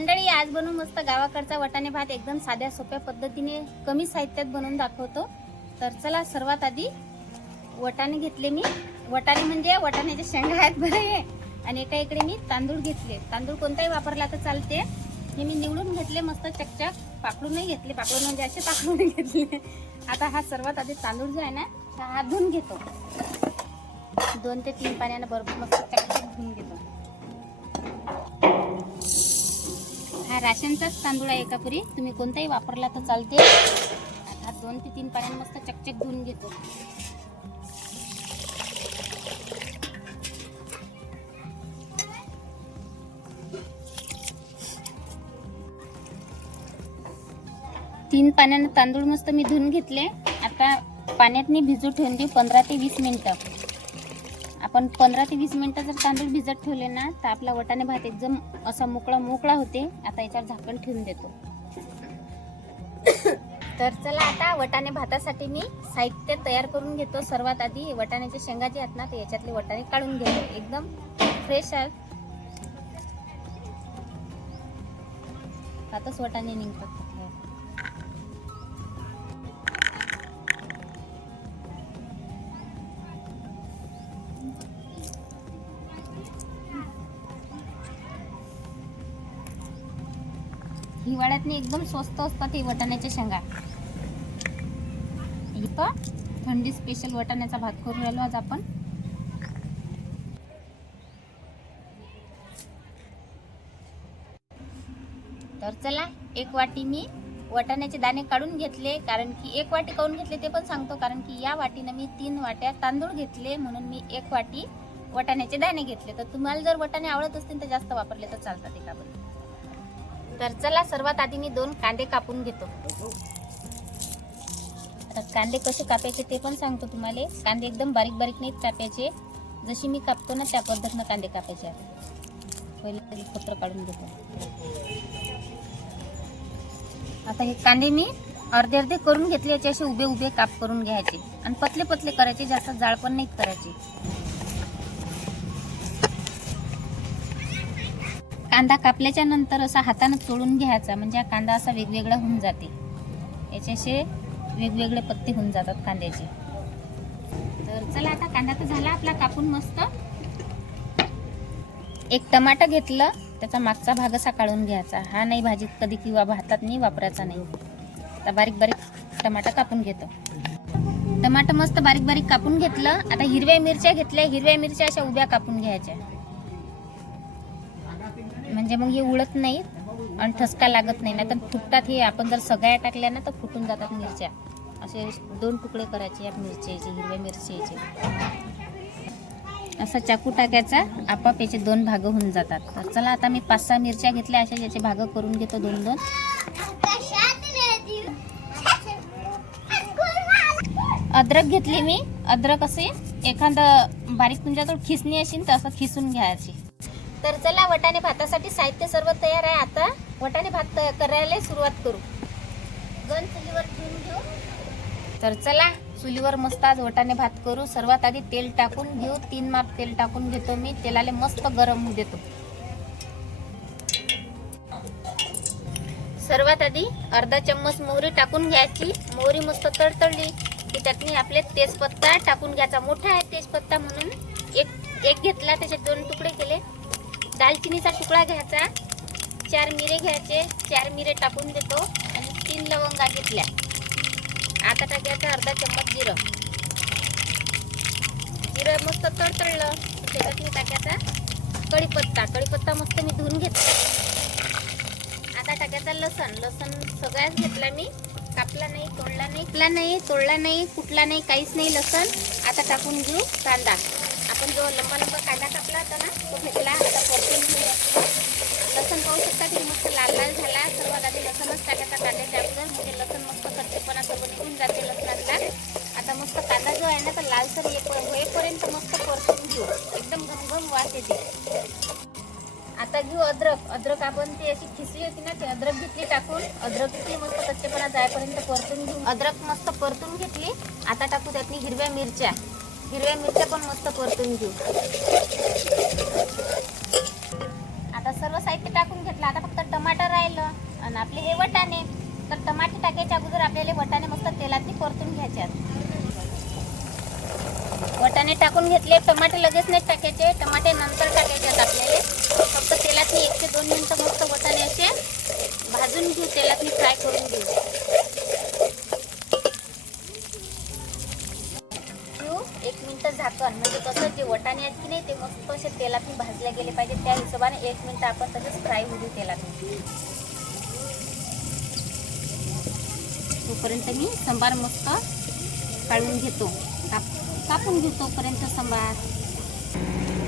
मंडळी आज बनवून मस्त गावाकडचा वटाणे भात एकदम साध्या सोप्या पद्धतीने कमी साहित्यात बनवून दाखवतो. तर चला सर्वात आधी वटाणे घेतले मी. वटाणे म्हणजे वटाण्याच्या शेंगा आहेत बरं आहे आणि एका इकडे मी तांदूळ घेतले. तांदूळ कोणताही वापरला तर चालते. हे मी निवडून घेतले मस्त चकचक. पाकडूनही घेतले. पाकडून म्हणजे असे पाकडून घेतले. आता हा सर्वात आधी तांदूळ जो आहे ना हा हात धुवून घेतो. दोन ते तीन पाण्यानं बरोबर मस्त चकचक धुवून घेतो. हा राशनचाच तांदूळ आहे एका पुरी. तुम्ही कोणताही वापरला तर चालते. हा दोन ते तीन पाण्याने मस्त चकचक धुवून घेतो. तीन पाण्यानं तांदूळ मस्त मी धुवून घेतले. आता पाण्यात मी भिजू ठेवून देऊ पंधरा ते वीस मिनिटं. आपण पंधरा ते वीस मिनटं जर तांदूळ भिजत ठेवले ना तर आपला वटाणे भात एकदम असा मोकळा मोकळा होते. आता याच्यावर झाकण ठेवून देतो. तर चला आता वटाणे भातासाठी मी साहित्य तयार करून घेतो. सर्वात आधी वटाण्याचे शेंगा जे आहेत ना ते याच्यातले वटाणे काढून घेतो. एकदम फ्रेश आहेत. आताच वटाणे निघतात. हिवाळ्यात एकदम स्वस्त असतात हे वटाण्याच्या शेंगा. इथं थंडी स्पेशल वटाण्याचा भात करून राहिलो आज आपण. तर चला एक वाटी मी वटाण्याचे दाणे काढून घेतले कारण की एक वाटी काढून घेतले ते पण सांगतो कारण की या वाटीनं मी तीन वाट्या तांदूळ घेतले म्हणून मी एक वाटी वटाण्याचे दाणे घेतले. तर तुम्हाला जर वटाणे आवडत असतील तर जास्त वापरले तर चालतात एकाबद्दल तर चला सर्वात आधी मी दोन कांदे कापून घेतो. आता कांदे कसे कापायचे ते पण सांगतो तुम्हाला. कांदे एकदम बारीक बारीक नाहीत कापायचे. जशी मी कापतो ना त्या पद्धतीनं कांदे कापायचे आता. पहिले पत्र काढून घेतो. आता हे कांदे मी अर्धे अर्धे करून घेतले याचे असे उभे उभे काप करून घ्यायचे. आणि पतले पतले करायचे जास्त जाळ पण नाहीत करायचे. कांदा कापल्याच्या नंतर असा हातानं चोळून घ्यायचा. म्हणजे हा कांदा असा वेगवेगळा होऊन जाते. याच्याशी वेगवेगळे पत्ते होऊन जातात कांद्याचे. तर चला आता कांदा तर झाला आपला कापून मस्त. एक टमाटर घेतलं त्याचा मागचा भाग असा काढून घ्यायचा. हा नाही भाजीत कधी किंवा भातात नाही वापरायचा नाही. आता बारीक बारीक टमाटा कापून घेतो. टमाटर मस्त बारीक बारीक कापून घेतलं. आता हिरव्या मिरच्या घेतल्या. हिरव्या मिरच्या अशा उभ्या कापून घ्यायच्या. म्हणजे मग हे उडत नाहीत आणि ठसका लागत नाही. तर फुटतात हे. आपण जर सगळ्या टाकल्या ना तर फुटून जातात मिरच्या. असे दोन तुकडे करायचे या मिरच्याचे हिरव्या मिरच्याचे असा चाकू टाकायचा. आपाप याचे दोन भाग होऊन जातात. तर चला आता मी पाच सहा मिरच्या घेतल्या. अशा याचे भाग करून घेतो दोन दोन अद्रक घेतली मी. अद्रक असे. एखादं बारीक तुमच्याजवळ खिसणी असेल तर असं खिसून घ्यायची. तर चला वटाणे भातासाठी साहित्य सर्व तयार आहे आता. वटाणे भात करायला सुरुवात करू. गण चुलीवर ठेवून घेऊ. तर चला चुलीवर मस्त आज वटाणे भात करू. सर्वात आधी तेल टाकून घेऊ. तीन माप तेल टाकून घेतो मी. तेलाले मस्त गरम होऊ देतो. सर्वात आधी अर्धा चम्मच मोहरी टाकून घ्यायची. मोहरी मस्त तडतडली की त्यातनी आपले तेजपत्ता टाकून घ्यायचा. मोठा आहे तेजपत्ता म्हणून. एक एक घेतला त्याचे दोन तुकडे केले. दालचिनीचा तुकडा घ्यायचा. चार मिरे घ्यायचे. चार मिरे टाकून देतो. आणि तीन लवंगा घेतल्या. आता टाकायचं अर्धा चम्मच जिरं. जिरं मस्त तडतडलं. त्याच्यात मी टाकायचा कढीपत्ता. कढीपत्ता मस्त मी धुवून घेतला. आता टाकायचा लसण. लसण सगळ्याच घेतला मी. कापला नाही तोडला नाही. कापला नाही तोडला नाही कुठला नाही काहीच नाही लसण. आता टाकून घेऊ कांदा. आपण जो लंबा लंबा कांदा कापला होता ना तो घेतला आता परतून घेऊया लसण पाहू शकता की मस्त लाल लाल झाला सर्वात आधी लसणच टाकायचा कांद्याच्या म्हणजे लसूण मस्त कच्चेपणा सर्व निघून जाते लसणातला आता मस्त कांदा जो आहे ना तर लालसर एक होईपर्यंत मस्त परतून घेऊ. एकदम घमघम वास येते. आता घेऊ अद्रक. अद्रक आपण ती अशी खिसली होती ना ती अद्रक घेतली टाकून. अद्रक घेतली मस्त कच्चेपणा जायपर्यंत परतून घेऊ. अद्रक मस्त परतून घेतली. आता टाकू त्यातनी हिरव्या मिरच्या. हिरव्या मिरच्या पण मस्त परतून घेऊ. आता सर्व साहित्य टाकून घेतलं. आता फक्त टमाटर राहिलं. आणि आपले हे वटाणे तर टमाटे टाकायच्या अगोदर आपल्याला वटाणे मस्त तेलात परतून घ्यायचे वटाणे टाकून घेतले टमाटे लगेच नाही टाकायचे टमाटे नंतर टाकायचे आहेत आपल्याला. फक्त तेलात एक ते दोन मिनटं मस्त वटाणे असे भाजून घेऊ तेलात फ्राय करून घेऊ. एक मिनटं झाकण. म्हणजे कसं जे वटाणे आहेत की नाही ते मस्त असे तेलात भाजले गेले पाहिजे. त्या हिशोबाने एक मिनटं आपण तसंच फ्राय होऊ देऊ तेलात तोपर्यंत मी संबार मस्त काढून घेतो. काप कापून घेऊ तोपर्यंत संबार.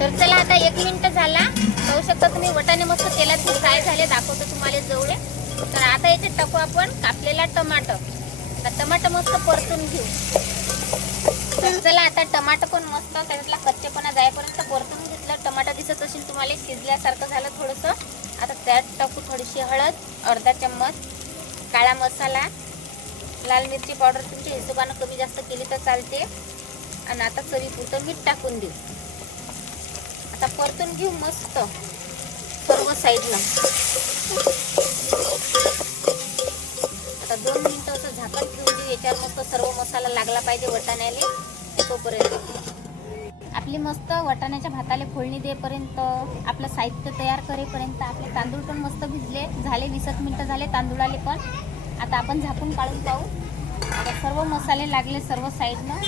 तर चला आता एक मिनिट झाला. पाहू शकता तुम्ही वटाने मस्त तेलात फ्राय झाले. दाखवतो तुम्हाला जवळे. तर आता याचे टाकू आपण कापलेला टमाटर. आता टमाटर मस्त परतून घेऊ. तर चला आता टमाटर पण मस्त त्याच्यातला कच्चेपणा जायपर्यंत परतून घेतलं. टमाटर दिसत असेल तुम्हाला शिजल्यासारखं झालं थोडंसं. आता त्यात टाकू थोडीशी हळद अर्धा चम्मच काळा मसाला लाल मिरची पावडर तुमच्या हिशोबानं कमी जास्त केली तर चालते. आणि आता चवीपुरतं मीठ टाकून देऊ. आता परतून घेऊ मस्त. सर्व साईडनं आता दोन मिनटं असं झाकण ठेवून देऊ. याच्यावर मस्त सर्व मसाला लागला पाहिजे वटाण्याले. तोपर्यंत. आपली मस्त वटाण्याच्या भाताला फोडणी देपर्यंत आपलं साहित्य तयार करेपर्यंत आपले तांदूळ पण मस्त भिजले. झाले वीसच मिनटं झाले तांदूळाले पण. आता आपण झाकून काढून पाहू आता सर्व मसाले लागले सर्व साईडनं.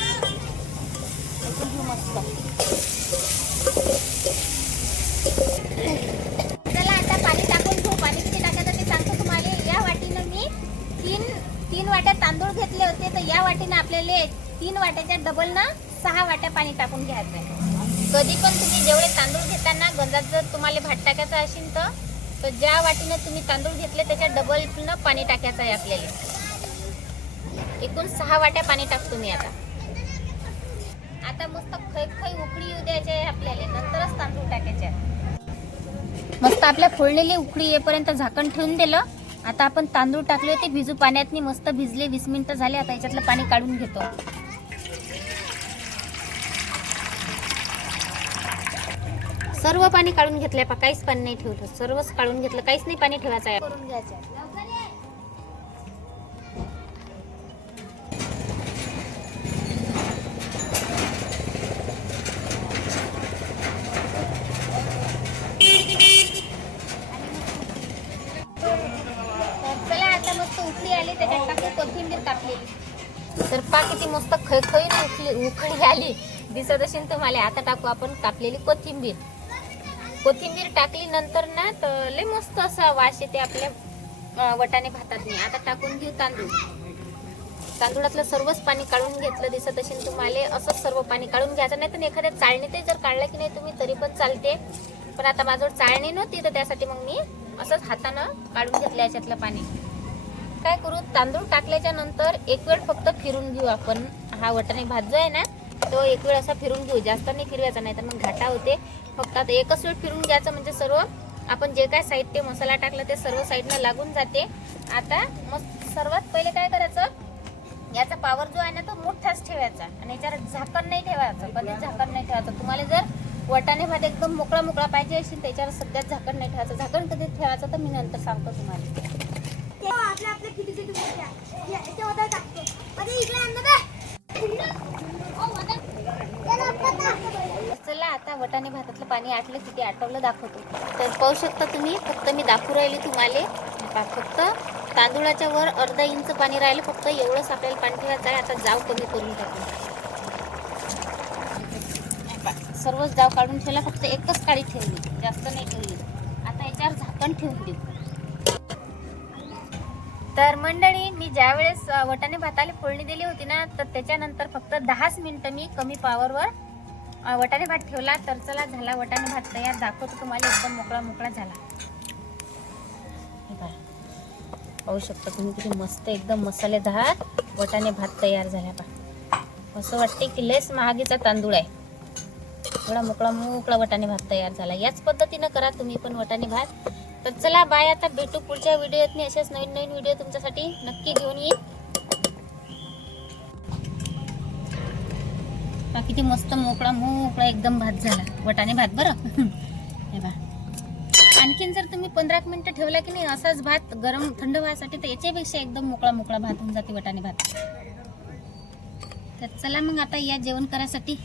घेऊ मस्त. चला आता पाणी टाकून घेऊ. पाणी किती टाकायचं ते सांगतो तुम्हाला. या वाटीनं मी तीन तीन वाट्या तांदूळ घेतले होते. तर या वाटीनं आपल्याला तीन वाट्याच्या डबल ना सहा वाट्या पाणी टाकून घ्यायचं आहे कधी पण तुम्ही जेवढे तांदूळ घेताना गंजात जर तुम्हाला भात टाकायचा असेल तर तर ज्या वाटीनं तुम्ही तांदूळ घेतले त्याच्या डबल न पाणी टाकायचं आहे आपल्याला. एकूण सहा वाट्या पाणी टाकतो मी आता. आता मस्त खै खै उकळी येऊ द्यायची आहे आपल्याला. नंतरच तांदूळ टाकायचे मस्त आपल्या फोडलेली उकळी येईपर्यंत झाकण ठेवून दिलं. आता आपण तांदूळ टाकले होते भिजू पाण्यातनी मस्त भिजले. वीस मिनिटं झाले आता याच्यातलं पाणी काढून घेतो. सर्व पाणी काढून घेतलंय पा काहीच पाणी नाही ठेवत सर्वच काढून घेतलं काहीच नाही पाणी ठेवायचं आहे. करून घ्यायचं आहे. तर चला आता मस्त उकळी आली त्याच्यात टाकली कोथिंबीर कापलेली. तर पा किती मस्त खळखळीत उकळी आली. दिसत असेल तुम्हाला आता टाकू आपण कापलेली कोथिंबीर. कोथिंबीर टाकली नंतर ना तर लय मस्त असा वास येते आपल्या वटाने भातात नाही आता टाकून घेऊ तांदूळ. तांदूळातलं सर्वच पाणी काढून घेतलं दिसत असेल तुम्हाला असंच सर्व पाणी काढून घ्यायचं. नाही तर एखाद्या चाळणीत जर काढलं की नाही तुम्ही तरी पण चालते. पण आता माझं चाळणी नव्हती तर त्यासाठी मग मी असंच हातानं काढून घेतलं याच्यातलं पाणी. काय करू तांदूळ टाकल्याच्या नंतर एक वेळ फक्त फिरून घेऊ आपण. हा वटाणे भात जो आहे ना तो एक वेळ असा फिरून घेऊ. जास्त नाही फिरवायचा नाही तर मग घाटा होते. फक्त आता एकच वेळ फिरून घ्यायचं म्हणजे सर्व आपण जे काय साहित्य मसाला टाकला ते सर्व साईडनं लागून जाते. आता मग सर्वात पहिले काय करायचं याचा पावर जो आहे ना तो मोठाच ठेवायचा आणि याच्यावर झाकण नाही ठेवायचं कधीच झाकण नाही ठेवायचं. तुम्हाला जर वटाणे भात एकदम मोकळा मोकळा पाहिजे असेल त्याच्यावर सध्या झाकण नाही ठेवायचं. झाकण कधी ठेवायचं तर मी नंतर सांगतो तुम्हाला आपल्या आपल्या किती किती मोठ्या या- याच्यामध्ये टाकतो अरे इकडे आण ना बे. याला आपण टाकतो. चला आता वटाणे भातातलं पाणी आटलं किती आटवलं दाखवतो. तर पाहू शकता तुम्ही फक्त मी दाखवू राहिले तुम्हाला. फक्त तांदुळाच्या वर अर्धा इंच पाणी राहिलं फक्त एवढंच आपल्याला पाणी ठेवायचं आहे. आता जाव कमी करून टाकू. सर्वच जाव काढून ठेवला फक्त एकच काळी ठेवली. जास्त नाही ठेवली. आता याच्यावर झाकण ठेवून देऊ तर मंडळी मी ज्यावेळेस अ, वटाणे भाताला फोडणी दिली होती ना तर त्याच्यानंतर फक्त दहाच मिनिटं मी कमी पावरवर वटाणे भात ठेवला तर चला झाला वटाणे भात तयार. दाखवतो तुम्हाला एकदम मोकळा मोकळा झाला. पाहू. शकता तुम्ही किती मस्त एकदम मसालेदार वटाणे भात तयार झाला. पहा. असं वाटते की लेस महागीचा तांदूळ आहे. थोडा मोकळा मोकळा वटाणे भात तयार झाला. याच पद्धतीनं करा तुम्ही पण वटाणे भात. तर चला बाय. आता भेटू पुढच्या व्हिडिओतनी असेच नवीन नवीन व्हिडिओ तुमच्यासाठी नक्की घेऊन येईल किती मस्त मोकळा मोकळा एकदम भात झाला. वटाणे भात बरं? हे बा. आणखीन जर तुम्ही पंधरा मिनिटं ठेवला की नाही असाच भात गरम थंड व्हायसाठी तर याच्यापेक्षा एकदम मोकळा मोकळा भात होऊन जाते वटाणे भात. तर चला मग आता या जेवण करायसाठी.